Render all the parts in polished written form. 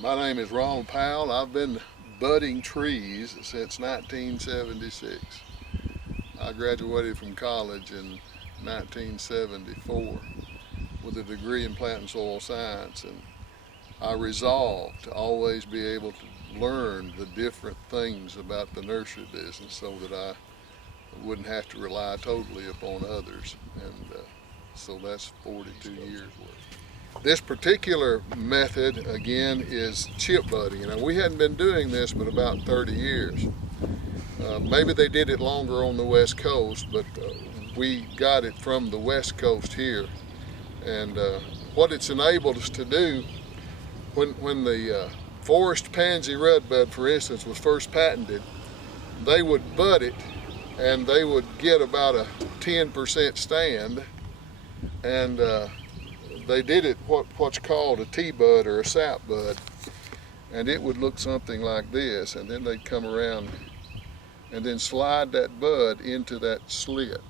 My name is Ronald Powell. I've been budding trees since 1976. I graduated from college in 1974 with a degree in plant and soil science, and I resolved to always be able to learn the different things about the nursery business so that I wouldn't have to rely totally upon others, and so that's 42 years worth. This particular method, again, is chip budding. Now, we hadn't been doing this but about 30 years. Maybe they did it longer on the West Coast, but we got it from the West Coast here. And what it's enabled us to do, when the forest pansy redbud, for instance, was first patented, they would bud it and they would get about a 10% stand, and they did it what's called a T-bud or a sap bud, and it would look something like this, and then they'd come around and then slide that bud into that slit.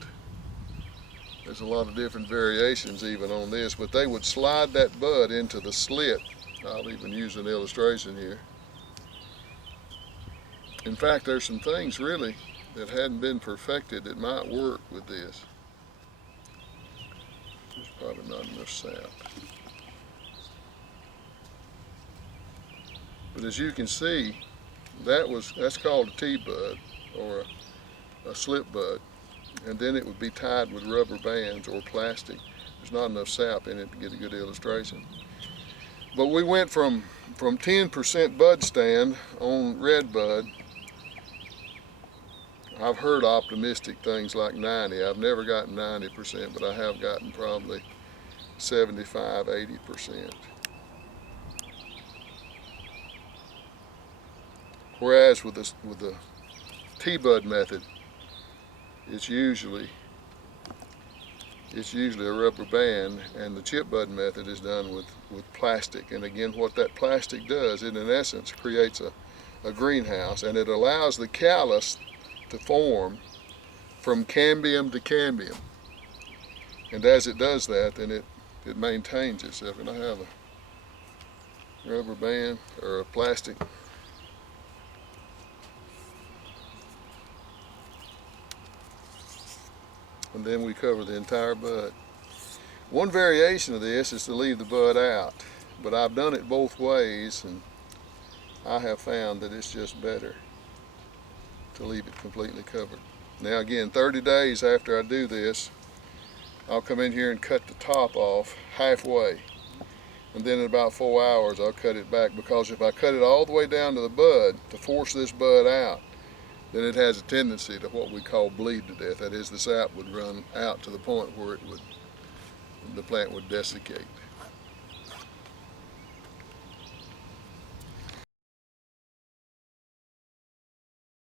There's a lot of different variations even on this, but they would slide that bud into the slit. I'll even use an illustration here. In fact, there's some things really that hadn't been perfected that might work with this. There's probably not enough sap. But as you can see, that's called a T-bud or a slip bud, and then it would be tied with rubber bands or plastic. There's not enough sap in it to get a good illustration. But we went from 10% bud stand on redbud. I've heard optimistic things like 90. I've never gotten 90%, but I have gotten probably 75, 80%. Whereas with the T-bud method, it's usually a rubber band, and the chip bud method is done with plastic. And again, what that plastic does, it in essence creates a greenhouse, and it allows the callus to form from cambium to cambium. And as it does that, then it maintains itself. And I have a rubber band or a plastic. And then we cover the entire bud. One variation of this is to leave the bud out, but I've done it both ways, and I have found that it's just better to leave it completely covered. Now again, 30 days after I do this, I'll come in here and cut the top off halfway, and then in about 4 hours I'll cut it back, because if I cut it all the way down to the bud to force this bud out, then it has a tendency to what we call bleed to death. That is, the sap would run out to the point where the plant would desiccate.